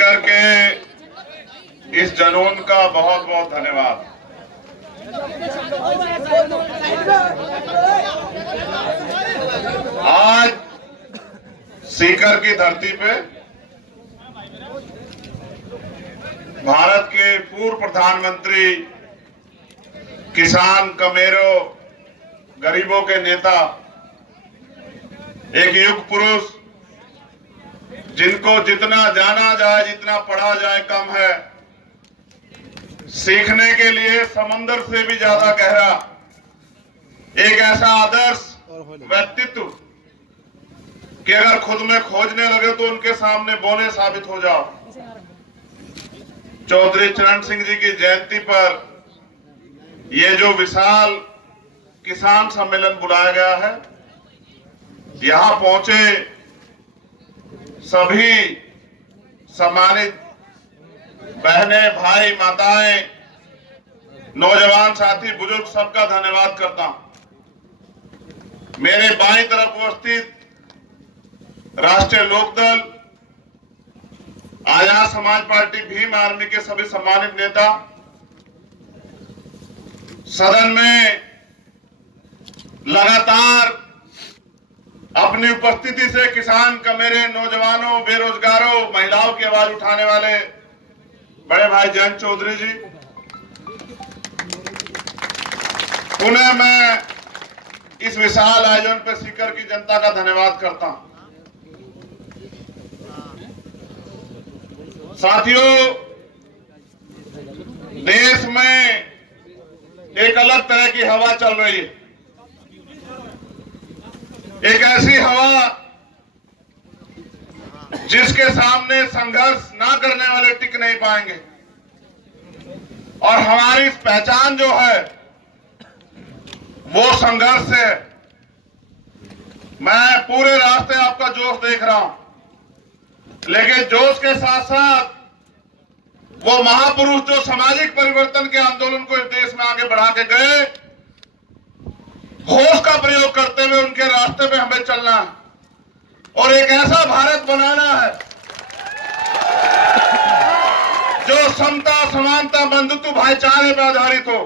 Speaker के इस जुनून का बहुत बहुत धन्यवाद। आज सीकर की धरती पे भारत के पूर्व प्रधानमंत्री, किसान, कमेरों, गरीबों के नेता, एक युग पुरुष जिनको जितना जाना जाए, जितना पढ़ा जाए कम है, सीखने के लिए समंदर से भी ज्यादा गहरा एक ऐसा आदर्श व्यक्तित्व कि अगर खुद में खोजने लगे तो उनके सामने बोने साबित हो जाओ। चौधरी चरण सिंह जी की जयंती पर ये जो विशाल किसान सम्मेलन बुलाया गया है, यहां पहुंचे सभी सम्मानित बहनें, भाई, माताएं, नौजवान साथी, बुजुर्ग, सबका धन्यवाद करता हूं। मेरे बाईं तरफ उपस्थित राष्ट्रीय लोकदल, आजाद समाज पार्टी, भीम आर्मी के सभी सम्मानित नेता, सदन में लगातार अपनी उपस्थिति से किसान, कमेरे, नौजवानों, बेरोजगारों, महिलाओं की आवाज उठाने वाले बड़े भाई जयंत चौधरी जी, पुनः मैं इस विशाल आयोजन पर सीकर की जनता का धन्यवाद करता हूं। साथियों, देश में एक अलग तरह की हवा चल रही है, एक ऐसी हवा जिसके सामने संघर्ष ना करने वाले टिक नहीं पाएंगे। और हमारी पहचान जो है वो संघर्ष है। मैं पूरे रास्ते आपका जोश देख रहा हूं, लेकिन जोश के साथ साथ वो महापुरुष जो सामाजिक परिवर्तन के आंदोलन को इस देश में आगे बढ़ा के गए, होश का प्रयोग करते हुए उनके रास्ते पे हमें चलना है और एक ऐसा भारत बनाना है जो समता, समानता, बंधुत्व, भाईचारे पर आधारित हो,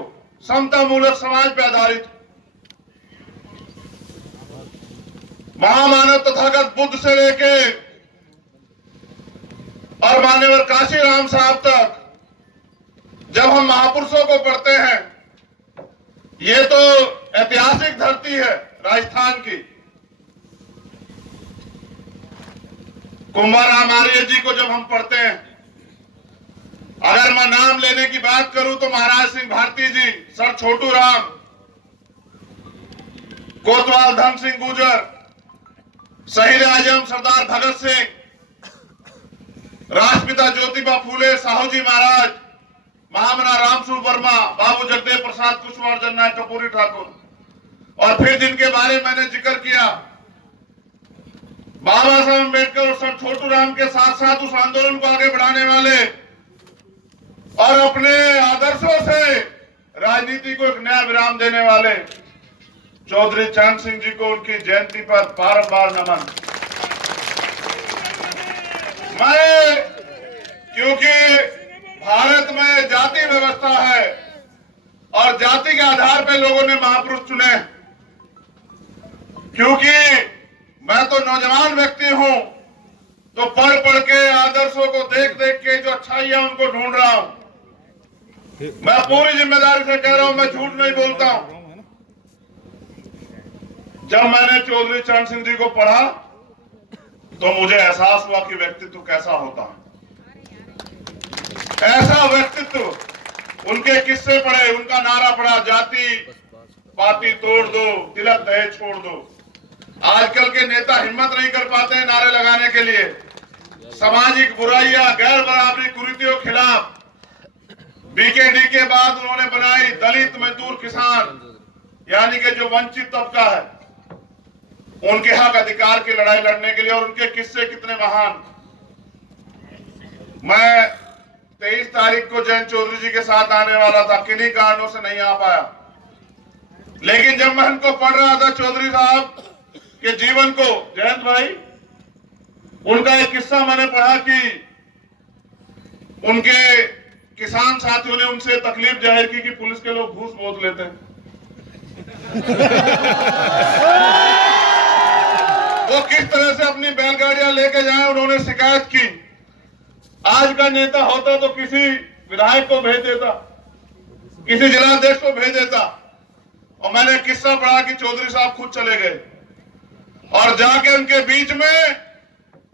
समता मूलक समाज पर आधारित हो। महामानव तथागत बुद्ध से लेके और मान्यवर काशी राम साहब तक जब हम महापुरुषों को पढ़ते हैं, ये तो ऐतिहासिक धरती है राजस्थान की। कुंभाराम आर्य जी को जब हम पढ़ते हैं, अगर मैं नाम लेने की बात करूं तो महाराज सिंह भारती जी, सर छोटू राम, कोतवाल धन सिंह गुर्जर, शहीद आजम सरदार भगत सिंह, राष्ट्रपिता ज्योतिबा फूले, साहू जी महाराज, महामना रामस्वरूप वर्मा, बाबू जगदेव प्रसाद कुशवाहा, जननायक कर्पूरी ठाकुर, और फिर जिनके बारे में मैंने जिक्र किया, बाबा साहब अम्बेडकर और सर छोटू राम के साथ साथ उस आंदोलन को आगे बढ़ाने वाले और अपने आदर्शों से राजनीति को एक नया विराम देने वाले चौधरी चरण सिंह जी को उनकी जयंती पर बार-बार नमन। मैं, क्योंकि भारत में जाति व्यवस्था है और जाति के आधार पर लोगों ने महापुरुष चुने, क्योंकि मैं तो नौजवान व्यक्ति हूं, तो पढ़ पढ़ के आदर्शों को देख देख के जो अच्छाई है उनको ढूंढ रहा हूं। मैं पूरी जिम्मेदारी से कह रहा हूं, मैं झूठ नहीं बोलता हूं। जब मैंने चौधरी चरण सिंह जी को पढ़ा तो मुझे एहसास हुआ कि व्यक्तित्व कैसा होता है। ऐसा व्यक्तित्व, उनके किस्से पढ़े, उनका नारा पढ़ा, जाति पाति तोड़ दो, तिलक दहेज छोड़ दो। आजकल के नेता हिम्मत नहीं कर पाते हैं नारे लगाने के लिए। सामाजिक बुराइयां, गैर बराबरी, कुरीतियों के खिलाफ बीकेडी के बाद उन्होंने बनाई दलित, मजदूर, किसान, यानी कि जो वंचित तबका है, उनके हक अधिकार की लड़ाई लड़ने के लिए। और उनके किस्से कितने महान। मैं 23 तारीख को जयंत चौधरी जी के साथ आने वाला था, किन्हीं कारणों से नहीं आ पाया, लेकिन जब मैं उनको पढ़ रहा था चौधरी साहब के जीवन को, जयंत भाई, उनका एक किस्सा मैंने पढ़ा कि उनके किसान साथियों ने उनसे तकलीफ जाहिर की कि पुलिस के लोग घूस बहुत लेते हैं। वो किस तरह से अपनी बैलगाड़ियां लेके जाए, उन्होंने शिकायत की। आज का नेता होता तो किसी विधायक को भेज देता, किसी जिलाध्यक्ष को भेज देता। और मैंने किस्सा पढ़ा कि चौधरी साहब खुद चले गए और जाके उनके बीच में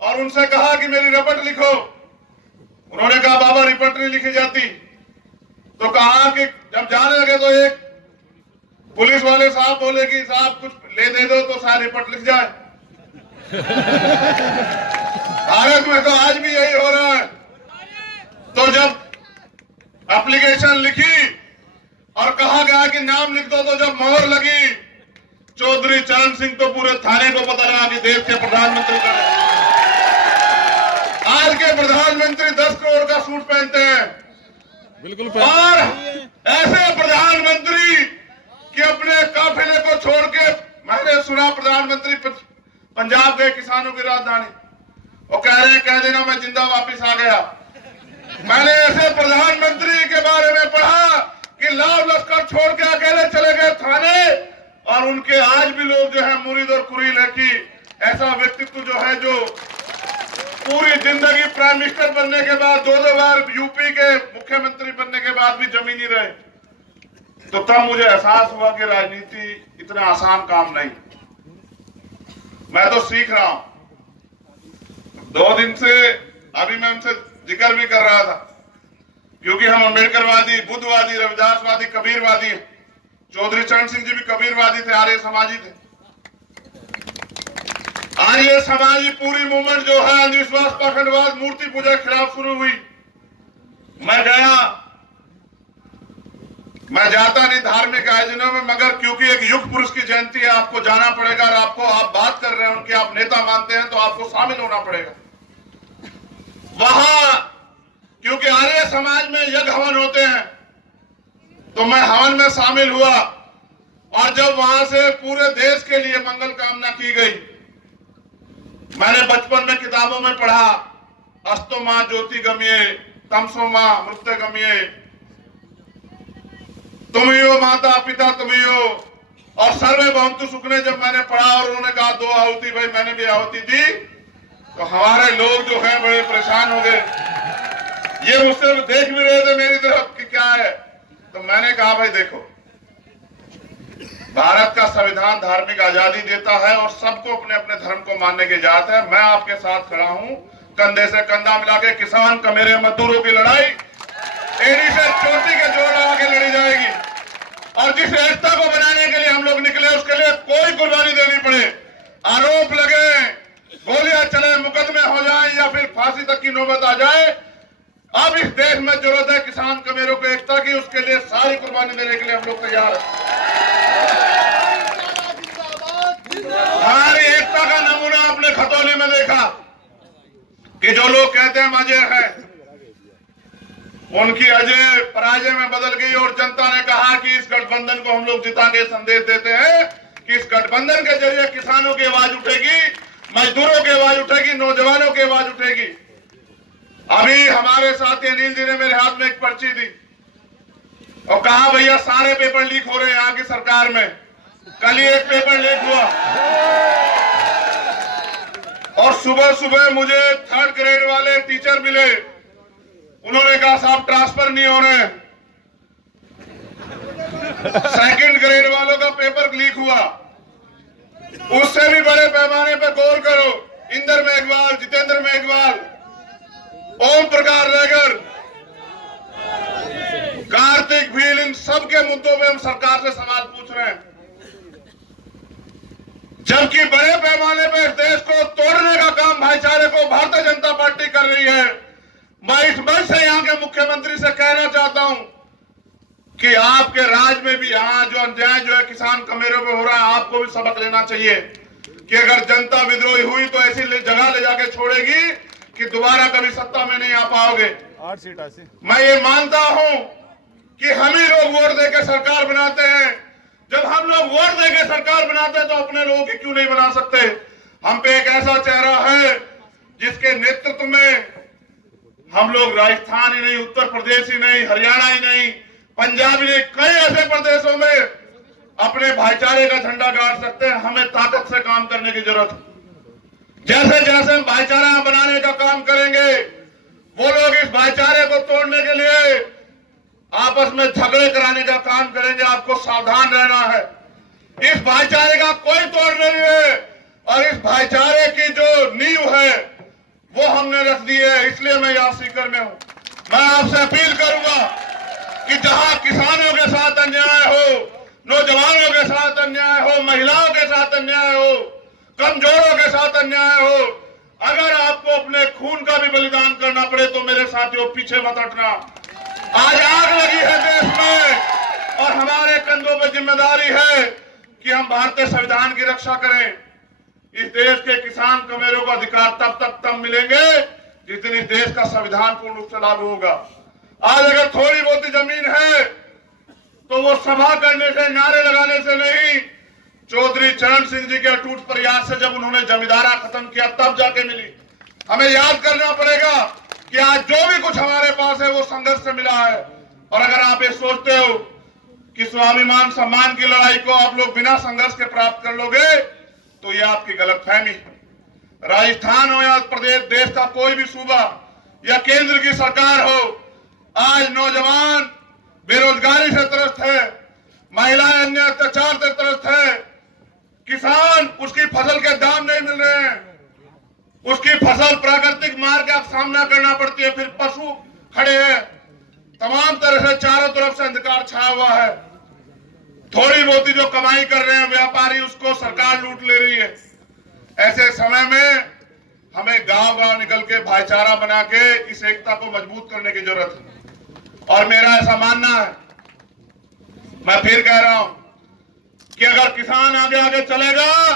और उनसे कहा कि मेरी रिपोर्ट लिखो। उन्होंने कहा बाबा रिपोर्ट नहीं लिखी जाती। तो कहा कि जब जाने लगे तो एक पुलिस वाले साहब बोले कि साहब कुछ ले दे दो तो शायद रिपोर्ट लिख जाए। भारत में तो आज भी यही हो रहा है। तो जब एप्लीकेशन लिखी और कहा गया कि नाम लिख दो, तो जब मोहर लगी, चौधरी चरण सिंह तो पूरे थाने को पता लगा कि देश के प्रधानमंत्री का है। आज के प्रधानमंत्री 10 करोड़ का सूट पहनते हैं, बिल्कुल। और ऐसे प्रधानमंत्री कि अपने काफिले को छोड़ के, मैंने सुना प्रधानमंत्री पंजाब गए किसानों की राजधानी, वो कह रहे हैं कह देना मैं जिंदा वापिस आ गया। मैंने ऐसे प्रधानमंत्री के बारे में पढ़ा कि लाव लश्कर छोड़ के अकेले चले गए थाने, और उनके आज भी लोग जो है मुरीद और कुरील है कि ऐसा व्यक्तित्व जो है जो पूरी जिंदगी प्राइम मिनिस्टर बनने के बाद 2 बार यूपी के मुख्यमंत्री बनने के बाद भी जमीनी रहे। तो तब मुझे एहसास हुआ कि राजनीति इतना आसान काम नहीं। मैं तो सीख रहा हूं। 2 दिन से अभी मैं उनसे जिक्र भी कर रहा था, क्योंकि हम अम्बेडकरवादी, बुद्धवादी, रविदासवादी, कबीरवादी हैं। चौधरी चरण सिंह जी भी कबीरवादी थे, आर्य समाजी थे। आर्य समाजी पूरी मूवमेंट जो है अंधविश्वास, पाखंडवाद, मूर्ति पूजा के खिलाफ शुरू हुई। मैं जाता नहीं धार्मिक आयोजनों में, मगर क्योंकि एक युग पुरुष की जयंती है, आपको जाना पड़ेगा। और आप बात कर रहे हैं उनके, आप नेता मानते हैं, तो आपको शामिल होना पड़ेगा वहां। क्योंकि आर्य समाज में यज्ञ हवन होते हैं, तो मैं हवन में शामिल हुआ। और जब वहां से पूरे देश के लिए मंगल कामना की गई, मैंने बचपन में किताबों में पढ़ा, अस्तो मां ज्योति गम्ये, तमसो मां मृत्य गम्ये, तुम ही हो माता पिता तुम ही हो, और सर्वे भवन्तु सुखने जब मैंने पढ़ा और उन्होंने कहा 2 आहुति, भाई मैंने भी आहुति दी, तो हमारे लोग जो हैं बड़े परेशान हो गए। ये मुझसे देख भी रहे थे मेरी तरफ कि क्या है। तो मैंने कहा भाई देखो, भारत का संविधान धार्मिक आजादी देता है और सबको अपने अपने धर्म को मानने की इजाजत है। मैं आपके साथ खड़ा हूं, कंधे से कंधा मिला के। किसान का मेरे मजदूरों की लड़ाई एड़ी से चोटी के जोड़ लगा के लड़ी जाएगी। और जिस एकता को बनाने के लिए हम लोग निकले, उसके लिए कोई कुर्बानी देनी पड़े, आरोप लगे, गोलियां चले, मुकदमे हो जाए या फिर फांसी तक की नौबत आ जाए, अब इस देश में जरूरत है किसान कमेरों को एकता की। उसके लिए सारी कुर्बानी देने के लिए हम लोग तैयार हैं। हमारी एकता का नमूना आपने खतौली में देखा कि जो लोग कहते हैं हम अजय हैं, उनकी अजय पराजय में बदल गई। और जनता ने कहा कि इस गठबंधन को हम लोग जिता के संदेश देते हैं कि इस गठबंधन के जरिए किसानों की आवाज उठेगी, मजदूरों की आवाज उठेगी, नौजवानों की आवाज उठेगी। अभी हमारे साथी अनिल जी ने मेरे हाथ में एक पर्ची दी और कहा भैया सारे पेपर लीक हो रहे हैं यहाँ की सरकार में। कल ही एक पेपर लीक हुआ और सुबह सुबह मुझे 3rd ग्रेड वाले टीचर मिले। उन्होंने कहा साहब ट्रांसफर नहीं हो रहे। 2nd ग्रेड वालों का पेपर लीक हुआ। उससे भी बड़े पैमाने पर गौर करो, इंदर मेघवाल, जितेंद्र मेघवाल, ओम प्रकाश रेगर, कार्तिक भील, इन सब के मुद्दों पे हम सरकार से सवाल पूछ रहे हैं। जबकि बड़े पैमाने पर इस देश को तोड़ने का काम, भाईचारे को भारतीय जनता पार्टी कर रही है। मैं इस मंच से यहाँ के मुख्यमंत्री से कहना चाहता हूं कि आपके राज में भी यहाँ जो अन्याय जो है किसान कमेरों पे हो रहा है, आपको भी सबक लेना चाहिए कि अगर जनता विद्रोही हुई तो ऐसी जगह ले जाके छोड़ेगी कि दोबारा कभी सत्ता में नहीं आ पाओगे। 8 सीट ऐसी। मैं ये मानता हूं कि हम ही लोग वोट देकर सरकार बनाते हैं। जब हम लोग वोट देकर सरकार बनाते हैं तो अपने लोगों की क्यों नहीं बना सकते। हम पे एक ऐसा चेहरा है जिसके नेतृत्व में हम लोग राजस्थान ही नहीं, उत्तर प्रदेश ही नहीं, हरियाणा ही नहीं, पंजाब ही नहीं, कई ऐसे प्रदेशों में अपने भाईचारे का झंडा गाड़ सकते हैं। हमें ताकत से काम करने की जरूरत है। जैसे जैसे हम भाईचारा बनाने का काम करेंगे, वो लोग इस भाईचारे को तोड़ने के लिए आपस में झगड़े कराने का काम करेंगे। आपको सावधान रहना है। इस भाईचारे का कोई तोड़ नहीं है और इस भाईचारे की जो नींव है वो हमने रख दी है। इसलिए मैं यहाँ सीकर में हूँ। मैं आपसे अपील करूंगा कि जहां किसानों के साथ अन्याय हो, नौजवानों के साथ अन्याय हो, महिलाओं के साथ अन्याय हो, कमजोरों के साथ अन्याय हो, अगर आपको अपने खून का भी बलिदान करना पड़े तो मेरे साथियों पीछे मत हटना। आज आग लगी है देश में और हमारे कंधों पर जिम्मेदारी है कि हम भारतीय संविधान की रक्षा करें। इस देश के किसान कमेरों को अधिकार तब मिलेंगे जिस दिन इस देश का संविधान पूर्ण रूप से लागू होगा। आज अगर थोड़ी बहुत जमीन है तो वो सभा करने से, नारे लगाने से नहीं, चौधरी चरण सिंह जी के अटूट प्रयास से जब उन्होंने जमींदारा खत्म किया तब जाके मिली। हमें याद करना पड़ेगा कि आज जो भी कुछ हमारे पास है वो संघर्ष से मिला है। और अगर आप ये सोचते हो कि स्वाभिमान सम्मान की लड़ाई को आप लोग बिना संघर्ष के प्राप्त कर लोगे तो ये आपकी गलतफहमी है। राजस्थान हो या प्रदेश, देश का कोई भी सूबा या केंद्र की सरकार हो, आज नौजवान बेरोजगारी से त्रस्त है, महिलाएं अन्य अत्याचार से त्रस्त है, किसान उसकी फसल के दाम नहीं मिल रहे हैं, उसकी फसल प्राकृतिक मार का सामना करना पड़ती है, फिर पशु खड़े हैं, तमाम तरह से चारों तरफ से अंधकार छाया हुआ है। थोड़ी बहुत जो कमाई कर रहे हैं व्यापारी, उसको सरकार लूट ले रही है। ऐसे समय में हमें गांव गांव निकल के भाईचारा बना के इस एकता को मजबूत करने की जरूरत है। और मेरा ऐसा मानना है, मैं फिर कह रहा हूं कि अगर किसान आगे आगे चलेगा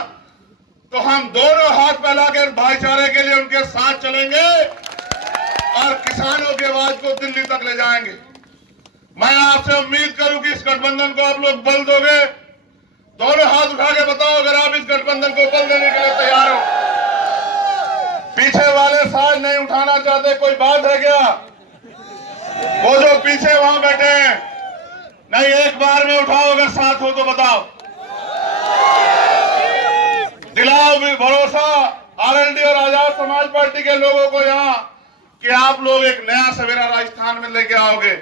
तो हम दोनों हाथ फैला के भाईचारे के लिए उनके साथ चलेंगे और किसानों की आवाज को दिल्ली तक ले जाएंगे। मैं आपसे उम्मीद करूं कि इस गठबंधन को आप लोग बल दोगे। दोनों हाथ उठा के बताओ अगर आप इस गठबंधन को बल देने के लिए तैयार हो। पीछे वाले साज नहीं उठाना चाहते, कोई बात है क्या? वो जो पीछे वहां बैठे हैं, नहीं एक बार में उठाओ, अगर साथ हो तो बताओ। दिलाओ भी भरोसा आरएलडी और आजाद समाज पार्टी के लोगों को यहाँ कि आप लोग एक नया सवेरा राजस्थान में लेके आओगे।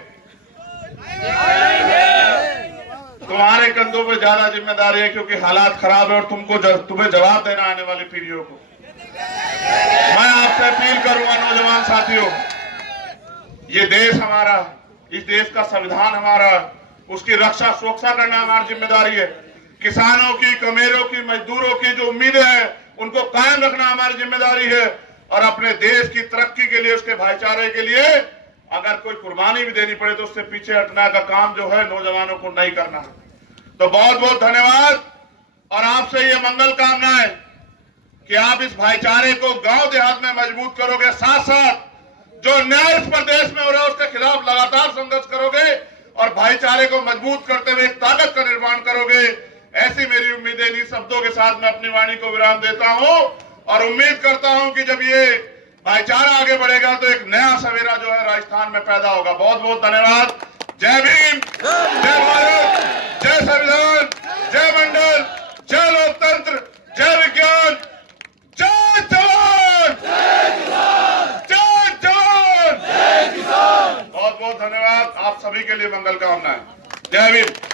तुम्हारे कंधों पे ज्यादा जिम्मेदारी है क्योंकि हालात खराब है और तुम्हें जवाब देना आने वाली पीढ़ियों को। मैं आपसे अपील करूंगा नौजवान साथियों, ये देश हमारा, इस देश का संविधान हमारा, उसकी रक्षा सुरक्षा करना हमारी जिम्मेदारी है। किसानों की, कमेरों की, मजदूरों की जो उम्मीदें हैं उनको कायम रखना हमारी जिम्मेदारी है। और अपने देश की तरक्की के लिए, उसके भाईचारे के लिए अगर कोई कुर्बानी भी देनी पड़े तो उससे पीछे हटने का काम जो है नौजवानों को नहीं करना है। तो बहुत बहुत धन्यवाद और आपसे ये मंगल कामनाएं कि आप इस भाईचारे को गांव देहात में मजबूत करोगे, साथ साथ जो न्याय इस प्रदेश में हो रहा है उसके खिलाफ लगातार संघर्ष करोगे और भाईचारे को मजबूत करते हुए एक ताकत का निर्माण करोगे। ऐसी मेरी उम्मीदें, इन शब्दों के साथ मैं अपनी वाणी को विराम देता हूं और उम्मीद करता हूं कि जब ये भाईचारा आगे बढ़ेगा तो एक नया सवेरा जो है राजस्थान में पैदा होगा। बहुत बहुत धन्यवाद। जय भीम, जय भारत, जय संविधान, जय मंडल, जय लोकतंत्र, जय विज्ञान, जय जवान, जय जवान। बहुत बहुत धन्यवाद। आप सभी के लिए मंगल कामनाएं। जय भीम।